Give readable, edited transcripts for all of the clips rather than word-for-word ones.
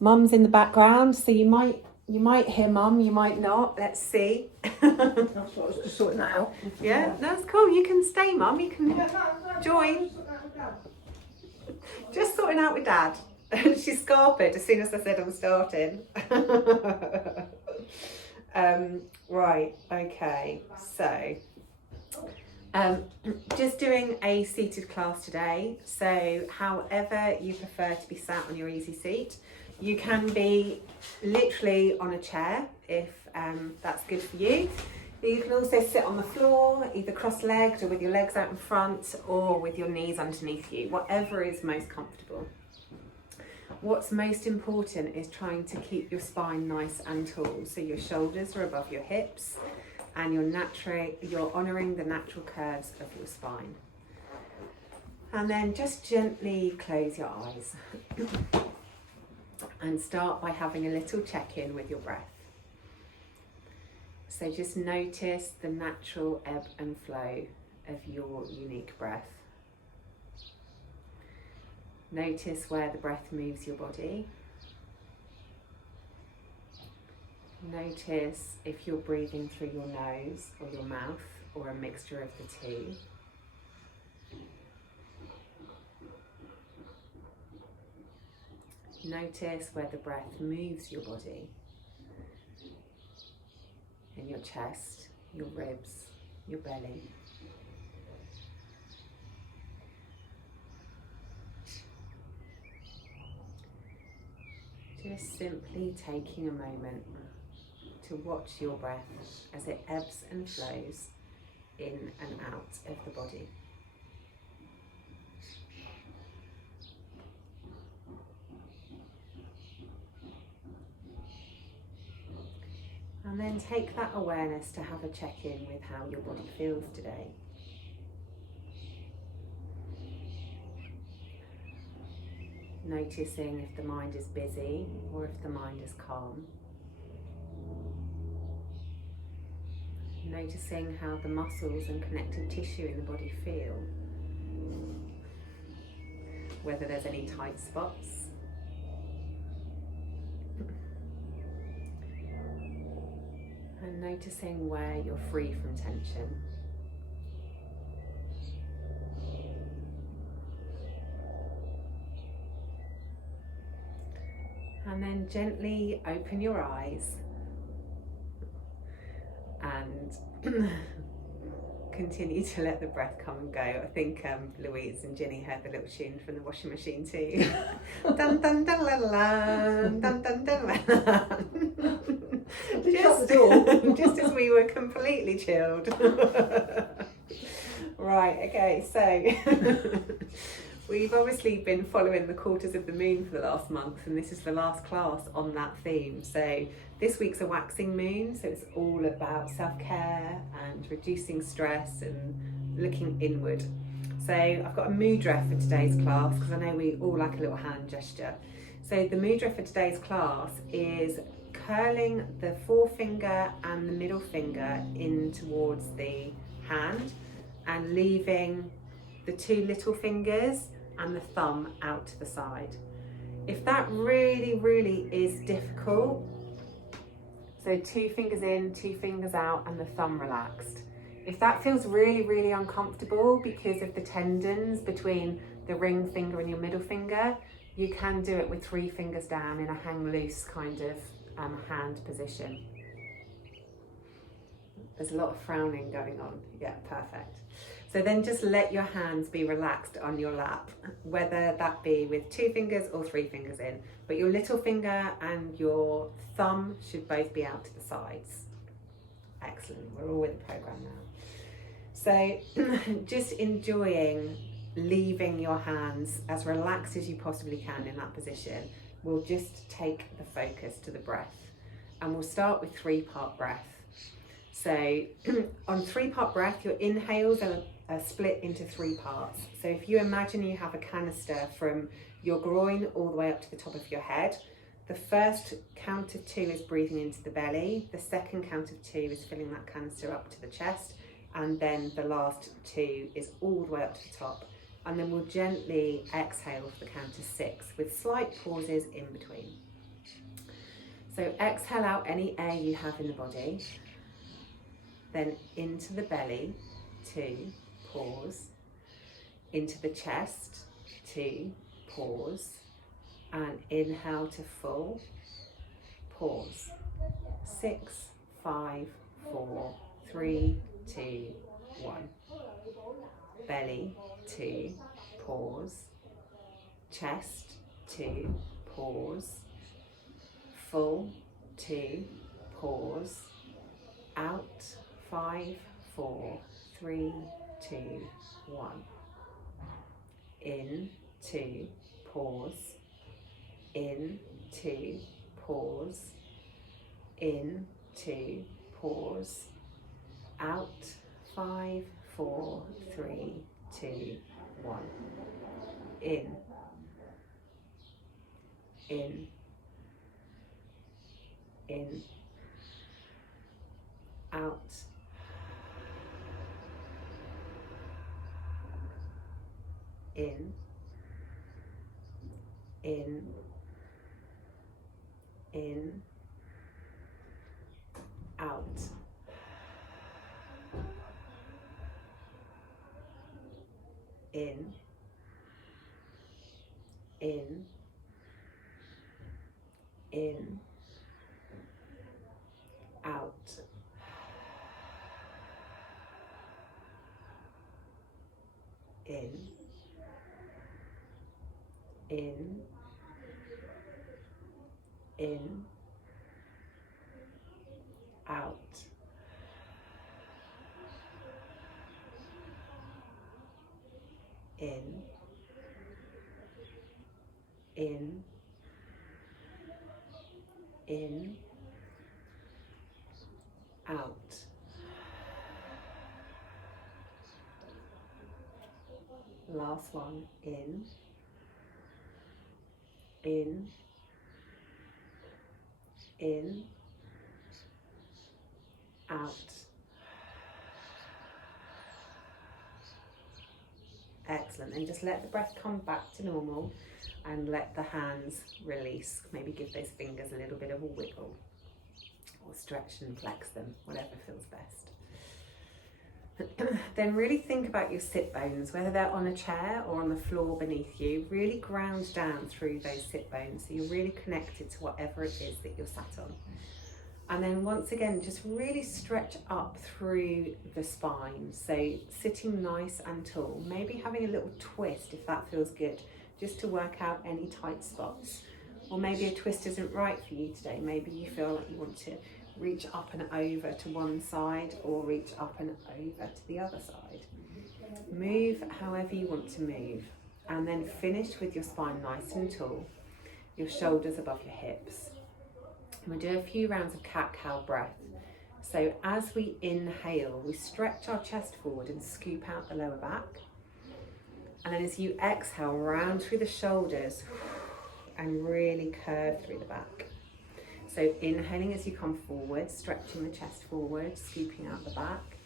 Mum's in the background, so you might hear Mum, you might not. Let's see. That's what I was just sorting that out. Yeah, that's cool. You can stay, Mum. You can join. Just sorting out with Dad. She scarpered as soon as I said I'm starting. Right, okay, so just doing a seated class today. So however you prefer to be sat on your easy seat, you can be literally on a chair if that's good for you. You can also sit on the floor, either cross-legged or with your legs out in front or with your knees underneath you, whatever is most comfortable. What's most important is trying to keep your spine nice and tall, so your shoulders are above your hips and you're honouring the natural curves of your spine. And then just gently close your eyes and start by having a little check-in with your breath. So just notice the natural ebb and flow of your unique breath. Notice where the breath moves your body. Notice if you're breathing through your nose or your mouth or a mixture of the two. Notice where the breath moves your body. In your chest, your ribs, your belly. Just simply taking a moment to watch your breath as it ebbs and flows in and out of the body. And then take that awareness to have a check-in with how your body feels today. Noticing if the mind is busy or if the mind is calm. Noticing how the muscles and connective tissue in the body feel. Whether there's any tight spots. And noticing where you're free from tension. And then gently open your eyes and continue to let the breath come and go. I think Louise and Ginny heard the little tune from the washing machine too. Dun dun dun la la, dun dun dun la la. Just as we were completely chilled. Right, okay, so we've obviously been following the quarters of the moon for the last month, and this is the last class on that theme. So this week's a waxing moon, so it's all about self-care and reducing stress and looking inward. So I've got a mudra for today's class because I know we all like a little hand gesture. So the mudra for today's class is curling the forefinger and the middle finger in towards the hand and leaving the two little fingers and the thumb out to the side. If that really is difficult, so 2 fingers in, 2 fingers out and the thumb relaxed. If that feels really uncomfortable because of the tendons between the ring finger and your middle finger, you can do it with 3 fingers down in a hang loose kind of hand position. There's a lot of frowning going on. Yeah, perfect. So then just let your hands be relaxed on your lap, whether that be with 2 fingers or 3 fingers in, but your little finger and your thumb should both be out to the sides. Excellent, we're all with the program now. So just enjoying leaving your hands as relaxed as you possibly can in that position. We'll just take the focus to the breath, and we'll start with 3-part breath. So on 3-part breath, your inhales are split into 3 parts. So if you imagine you have a canister from your groin all the way up to the top of your head, the first count of 2 is breathing into the belly, the second count of 2 is filling that canister up to the chest, and then the last 2 is all the way up to the top, And then we'll gently exhale for the count of 6 with slight pauses in between. So exhale out any air you have in the body, then into the belly, 2, pause, into the chest, 2, pause, and inhale to full, pause, 6, 5, 4, 3, 2, 1. Belly, 2, pause, chest, 2, pause, full, 2, pause, out, 5, 4, 3, 2, 1. In, 2, pause, in, 2, pause, in, 2, pause, out, 5, 4, 3, 2, 1. In, in, in, out, in, in, in, out. In, in, in, out. In, in, in, out. In, in, in, out. Last one, in, in, in, out. Excellent, and just let the breath come back to normal and let the hands release. Maybe give those fingers a little bit of a wiggle or stretch and flex them, whatever feels best. Then really think about your sit bones, whether they're on a chair or on the floor beneath you. Really ground down through those sit bones so you're really connected to whatever it is that you're sat on. And then once again, just really stretch up through the spine. So sitting nice and tall, maybe having a little twist if that feels good, just to work out any tight spots. Or maybe a twist isn't right for you today. Maybe you feel like you want to reach up and over to one side or reach up and over to the other side. Move however you want to move. And then finish with your spine nice and tall, your shoulders above your hips. And we'll do a few rounds of cat-cow breath. So as we inhale, we stretch our chest forward and scoop out the lower back. And then as you exhale, round through the shoulders and really curve through the back. So inhaling as you come forward, stretching the chest forward, scooping out the back.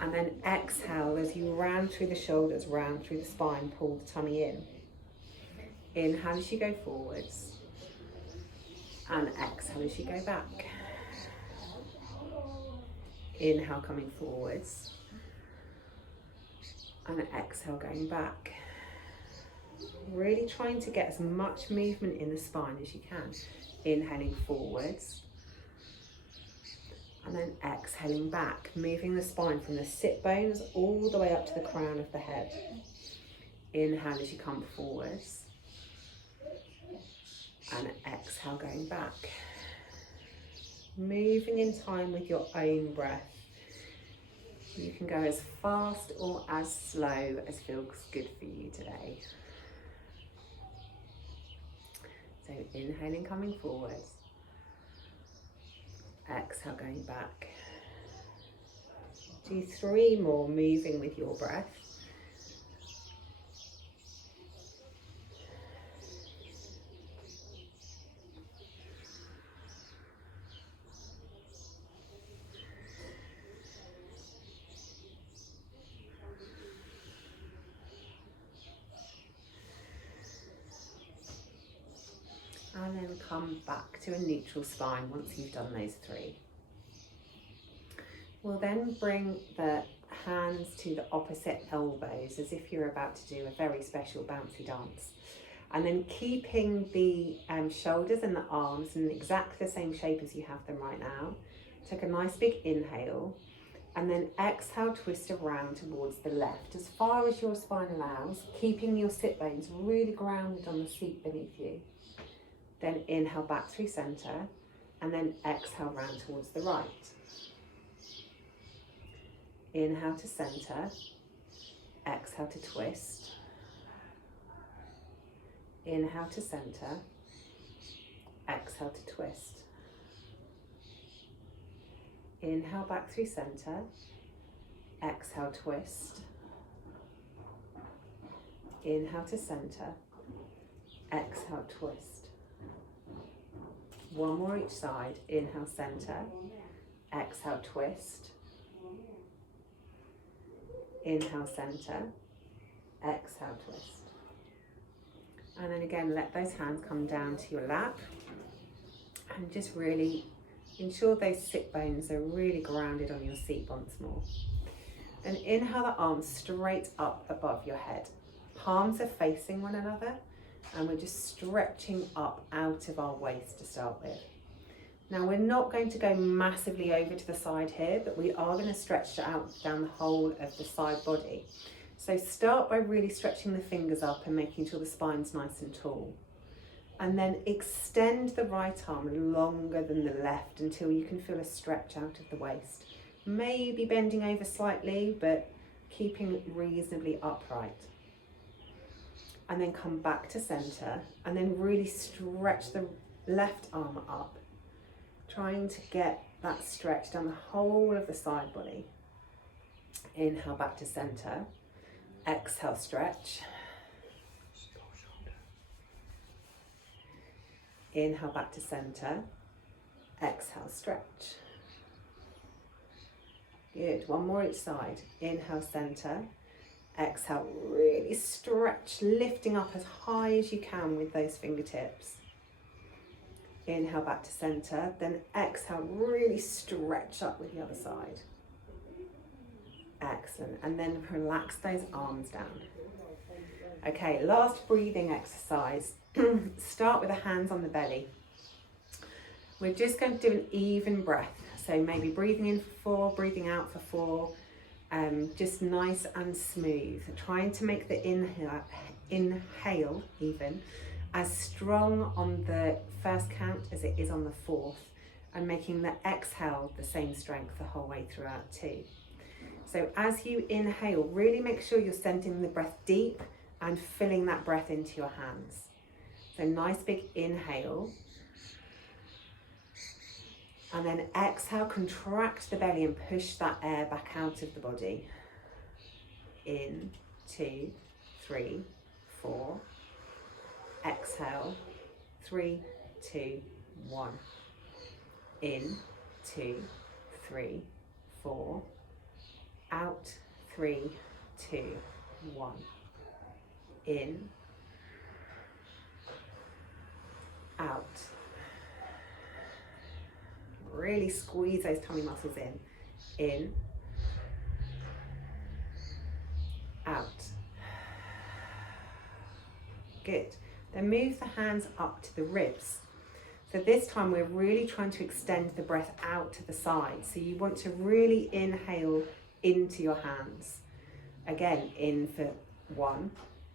And then exhale as you round through the shoulders, round through the spine, pull the tummy in. Inhale as you go forwards. And exhale as you go back. Inhale coming forwards. And exhale going back. Really trying to get as much movement in the spine as you can. Inhaling forwards. And then exhaling back, moving the spine from the sit bones all the way up to the crown of the head. Inhale as you come forwards. And exhale going back. Moving in time with your own breath. You can go as fast or as slow as feels good for you today. So inhaling, coming forwards. Exhale, going back. Do 3 more, moving with your breath. and then come back to a neutral spine once you've done those 3. We'll then bring the hands to the opposite elbows as if you're about to do a very special bouncy dance. And then keeping the shoulders and the arms in exactly the same shape as you have them right now. Take a nice big inhale and then exhale, twist around towards the left as far as your spine allows, keeping your sit bones really grounded on the seat beneath you. Then inhale back through center and then exhale round towards the right. Inhale to center, exhale to twist. Inhale to center, exhale to twist. Inhale back through center, exhale twist. Inhale to center, exhale twist. One more each side. Inhale center, exhale twist. Inhale center, exhale twist. And then again, let those hands come down to your lap and just really ensure those sit bones are really grounded on your seat once more. And inhale the arms straight up above your head. Palms are facing one another and we're just stretching up out of our waist to start with. Now we're not going to go massively over to the side here, but we are going to stretch out down the whole of the side body. So start by really stretching the fingers up and making sure the spine's nice and tall. And then extend the right arm longer than the left until you can feel a stretch out of the waist. Maybe bending over slightly, but keeping it reasonably upright. And then come back to center and then really stretch the left arm up, trying to get that stretch down the whole of the side body. Inhale back to center. Exhale, stretch. Inhale back to center. Exhale, stretch. Good. One more each side. Inhale, center. Exhale, really stretch, lifting up as high as you can with those fingertips. Inhale back to center. Then exhale, really stretch up with the other side. Excellent. And then relax those arms down. Okay, last breathing exercise. Start with the hands on the belly. We're just going to do an even breath. So maybe breathing in for 4, breathing out for 4. Just nice and smooth. Trying to make the inhale even as strong on the first count as it is on the 4th, and making the exhale the same strength the whole way throughout too. So as you inhale, really make sure you're sending the breath deep and filling that breath into your hands. So nice big inhale. And then exhale, contract the belly and push that air back out of the body. In, 2, 3, 4. Exhale, 3, 2, 1. In, 2, 3, 4. Out, 3, 2, 1. In, out. Really squeeze those tummy muscles in. In, out. Good. Then move the hands up to the ribs. So this time we're really trying to extend the breath out to the side. So you want to really inhale into your hands. Again, in for 1,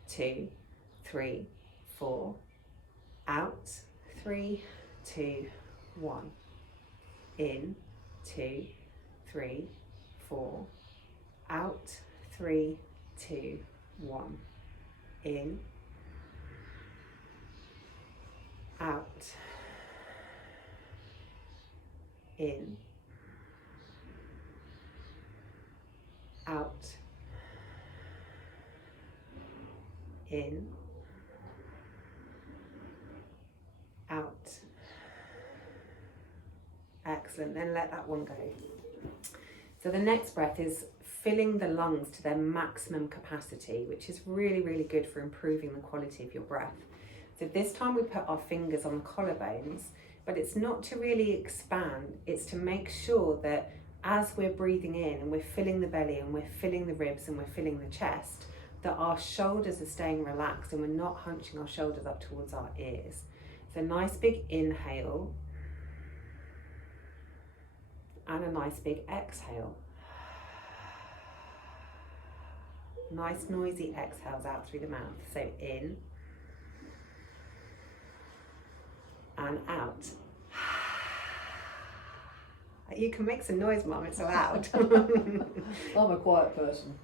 2, 3, 4. Out, 3, 2, 1. In, 2, 3, 4. Out, 3, 2, 1. In, out. In, out. In, out. Excellent, then let that one go. So the next breath is filling the lungs to their maximum capacity, which is really, really good for improving the quality of your breath. So this time we put our fingers on the collarbones, but it's not to really expand, it's to make sure that as we're breathing in and we're filling the belly and we're filling the ribs and we're filling the chest, that our shoulders are staying relaxed and we're not hunching our shoulders up towards our ears. So nice big inhale and a nice big exhale. Nice noisy exhales out through the mouth. So in and out. You can make some noise, Mum, it's allowed. I'm a quiet person.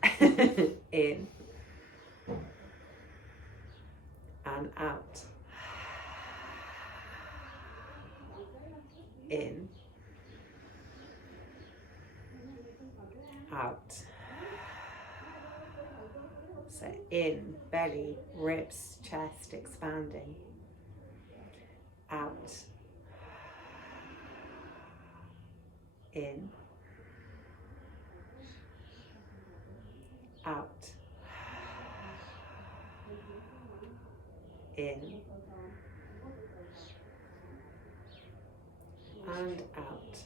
In and out. In, out. So in, belly, ribs, chest expanding. Out. In. Out. In. And out.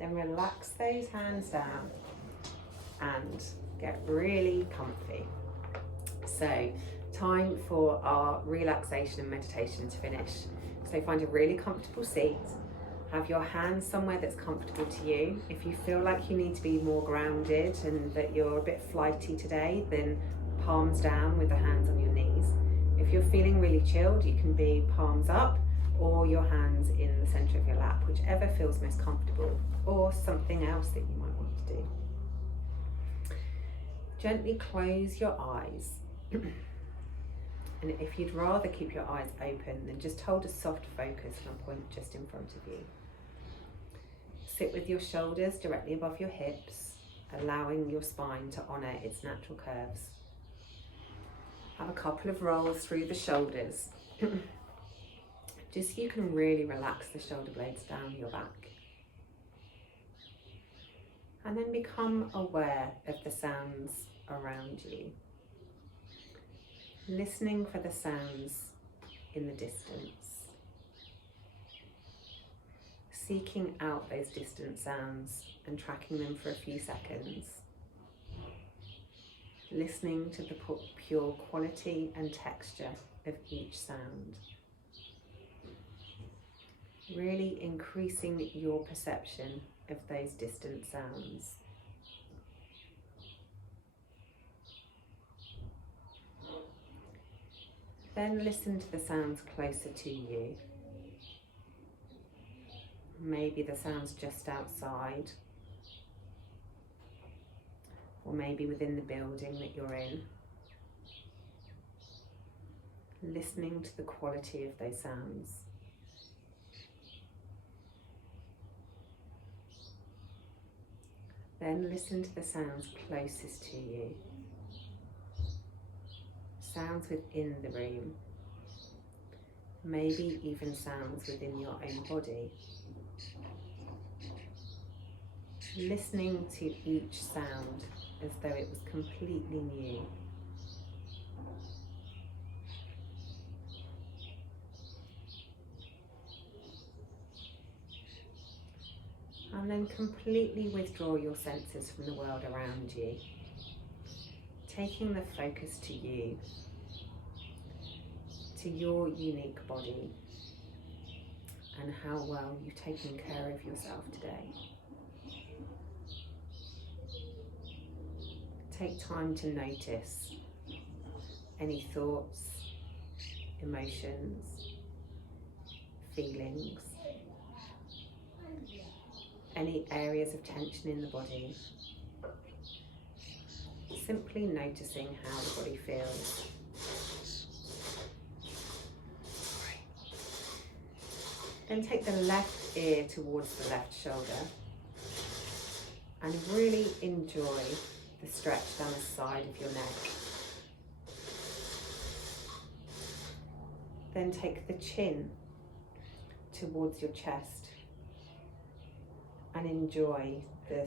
Then relax those hands down and get really comfy. So, time for our relaxation and meditation to finish. So find a really comfortable seat. Have your hands somewhere that's comfortable to you. If you feel like you need to be more grounded and that you're a bit flighty today, then palms down with the hands on your knees. If you're feeling really chilled, you can be palms up or your hands in the center of your lap, whichever feels most comfortable, or something else that you might want to do. Gently close your eyes. And if you'd rather keep your eyes open, then just hold a soft focus on a point just in front of you. Sit with your shoulders directly above your hips, allowing your spine to honour its natural curves. Have a couple of rolls through the shoulders, just so you can really relax the shoulder blades down your back. And then become aware of the sounds around you. Listening for the sounds in the distance. Seeking out those distant sounds and tracking them for a few seconds. Listening to the pure quality and texture of each sound. Really increasing your perception of those distant sounds. Then listen to the sounds closer to you. Maybe the sounds just outside, or maybe within the building that you're in. Listening to the quality of those sounds. Then listen to the sounds closest to you. Sounds within the room, maybe even sounds within your own body. Listening to each sound as though it was completely new. And then completely withdraw your senses from the world around you, taking the focus to you, to your unique body, and how well you've taken care of yourself today. Take time to notice any thoughts, emotions, feelings, any areas of tension in the body. Simply noticing how the body feels. Then take the left ear towards the left shoulder and really enjoy the stretch down the side of your neck. Then take the chin towards your chest and enjoy the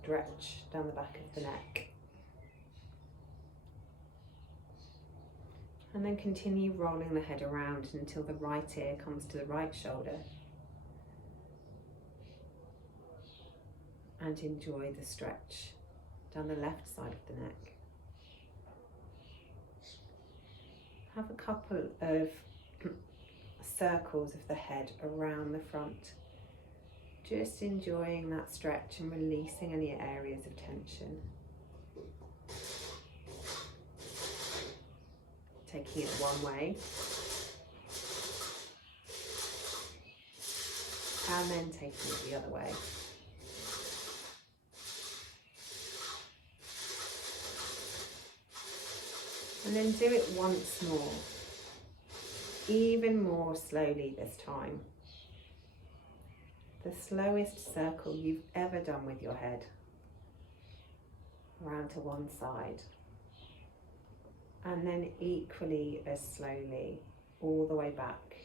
stretch down the back of the neck. And then continue rolling the head around until the right ear comes to the right shoulder. And enjoy the stretch down the left side of the neck. Have a couple of circles of the head around the front. Just enjoying that stretch and releasing any areas of tension. Taking it one way. And then taking it the other way. And then do it once more, even more slowly this time. The slowest circle you've ever done with your head, around to one side. And then equally as slowly, all the way back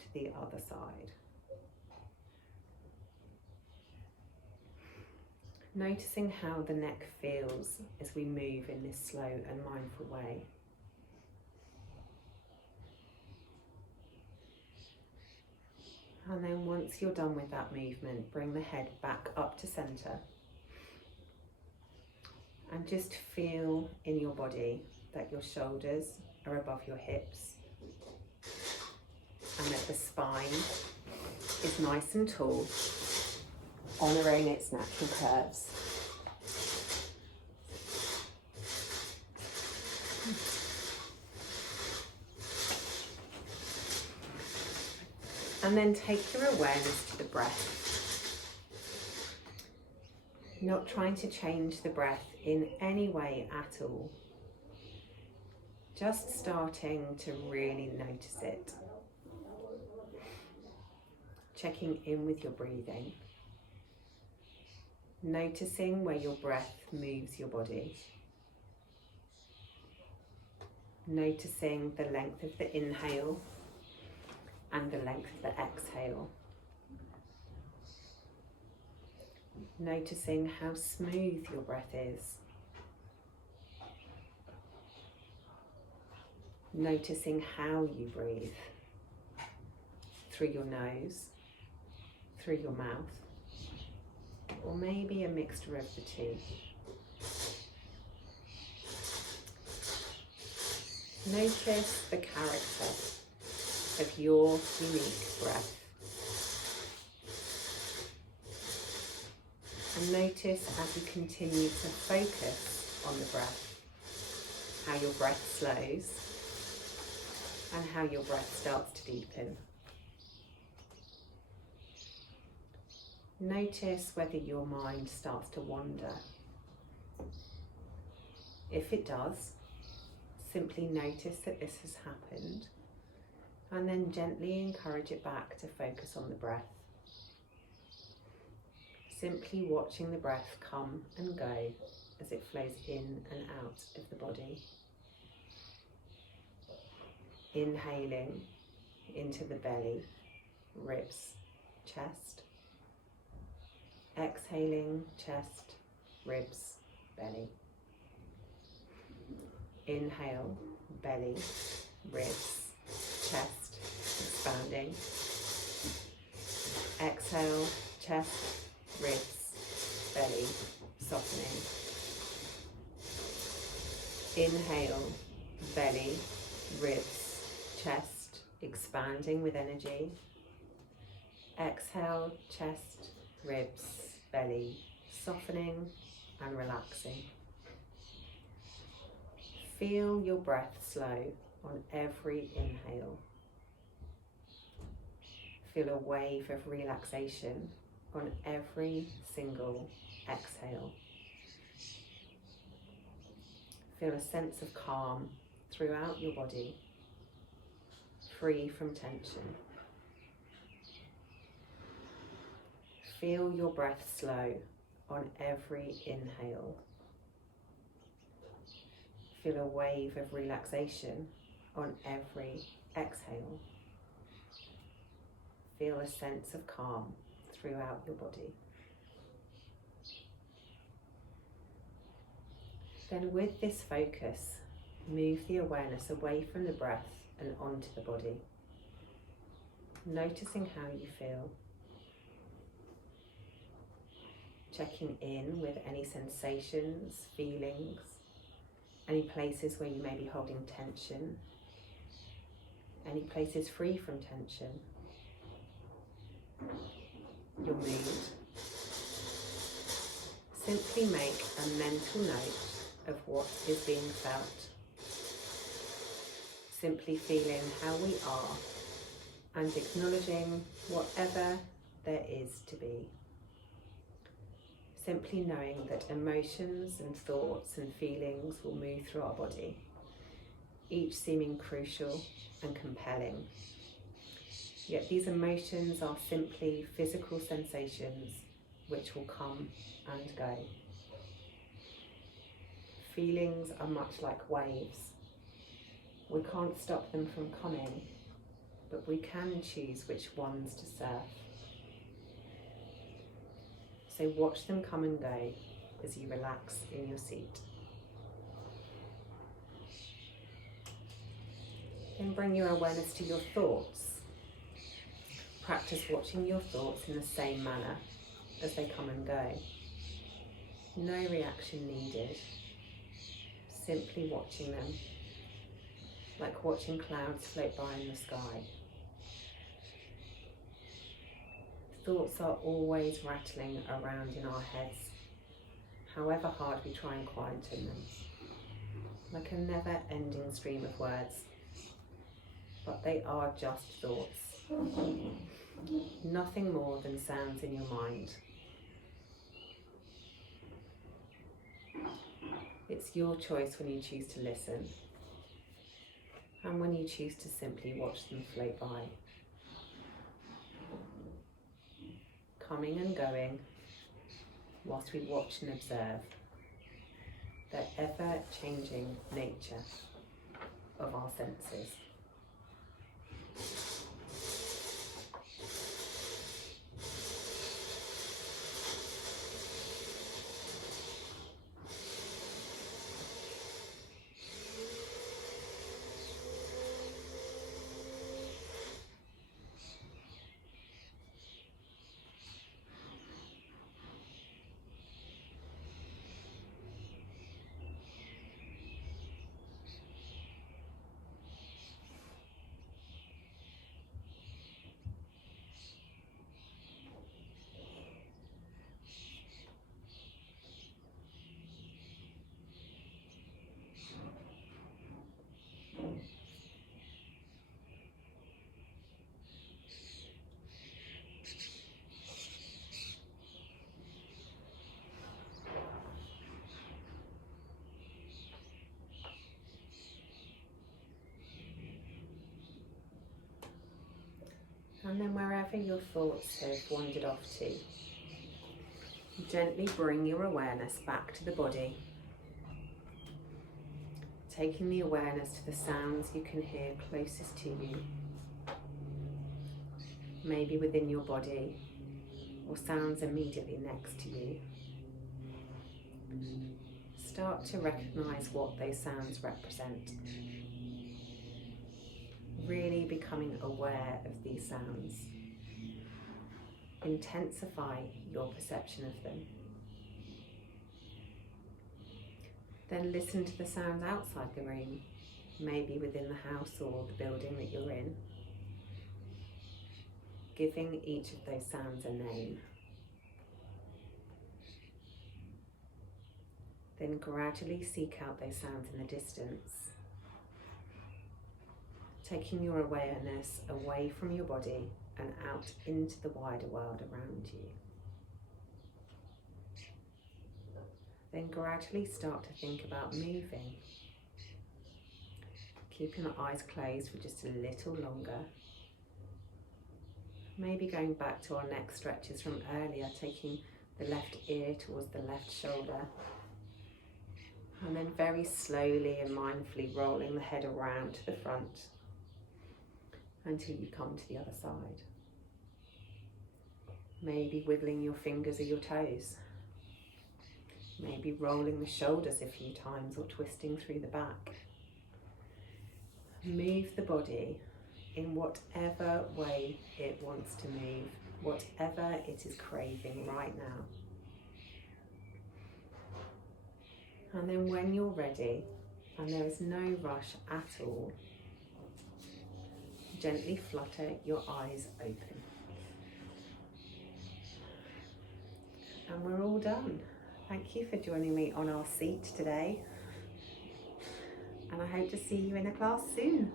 to the other side. Noticing how the neck feels as we move in this slow and mindful way. And then once you're done with that movement, bring the head back up to center. And just feel in your body that your shoulders are above your hips. And that the spine is nice and tall, honouring its natural curves. And then take your awareness to the breath. Not trying to change the breath in any way at all. Just starting to really notice it. Checking in with your breathing. Noticing where your breath moves your body. Noticing the length of the inhale and the length of the exhale. Noticing how smooth your breath is. Noticing how you breathe. Through your nose, through your mouth, or maybe a mixture of the two. Notice the character of your unique breath. And notice as you continue to focus on the breath, how your breath slows and how your breath starts to deepen. Notice whether your mind starts to wander. If it does, simply notice that this has happened and then gently encourage it back to focus on the breath. Simply watching the breath come and go as it flows in and out of the body. Inhaling into the belly, ribs, chest. Exhaling, chest, ribs, belly. Inhale, belly, ribs, chest, expanding. Exhale, chest, ribs, belly, softening. Inhale, belly, ribs, chest, expanding with energy. Exhale, chest, ribs, belly, softening and relaxing. Feel your breath slow on every inhale. Feel a wave of relaxation on every single exhale. Feel a sense of calm throughout your body, free from tension. Feel your breath slow on every inhale. Feel a wave of relaxation on every exhale. Feel a sense of calm throughout your body. Then with this focus, move the awareness away from the breath and onto the body, noticing how you feel. Checking in with any sensations, feelings, any places where you may be holding tension, any places free from tension, your mood. Simply make a mental note of what is being felt. Simply feeling how we are and acknowledging whatever there is to be. Simply knowing that emotions and thoughts and feelings will move through our body, each seeming crucial and compelling. Yet these emotions are simply physical sensations which will come and go. Feelings are much like waves. We can't stop them from coming, but we can choose which ones to surf. So watch them come and go as you relax in your seat. Then bring your awareness to your thoughts. Practice watching your thoughts in the same manner as they come and go. No reaction needed. Simply watching them, like watching clouds float by in the sky. Thoughts are always rattling around in our heads, however hard we try and quieten them, like a never-ending stream of words. But they are just thoughts, nothing more than sounds in your mind. It's your choice when you choose to listen, and when you choose to simply watch them float by. Coming and going, whilst we watch and observe the ever-changing nature of our senses. And then wherever your thoughts have wandered off to, gently bring your awareness back to the body, taking the awareness to the sounds you can hear closest to you, maybe within your body, or sounds immediately next to you. Start to recognise what those sounds represent. Really becoming aware of these sounds. Intensify your perception of them. Then listen to the sounds outside the room, maybe within the house or the building that you're in, giving each of those sounds a name. Then gradually seek out those sounds in the distance, taking your awareness away from your body and out into the wider world around you. Then gradually start to think about moving, keeping the eyes closed for just a little longer. Maybe going back to our neck stretches from earlier, taking the left ear towards the left shoulder, and then very slowly and mindfully rolling the head around to the front until you come to the other side. Maybe wiggling your fingers or your toes. Maybe rolling the shoulders a few times or twisting through the back. move the body in whatever way it wants to move, whatever it is craving right now. And then when you're ready, and there is no rush at all, gently flutter your eyes open. And we're all done. Thank you for joining me on our seat today. And I hope to see you in a class soon.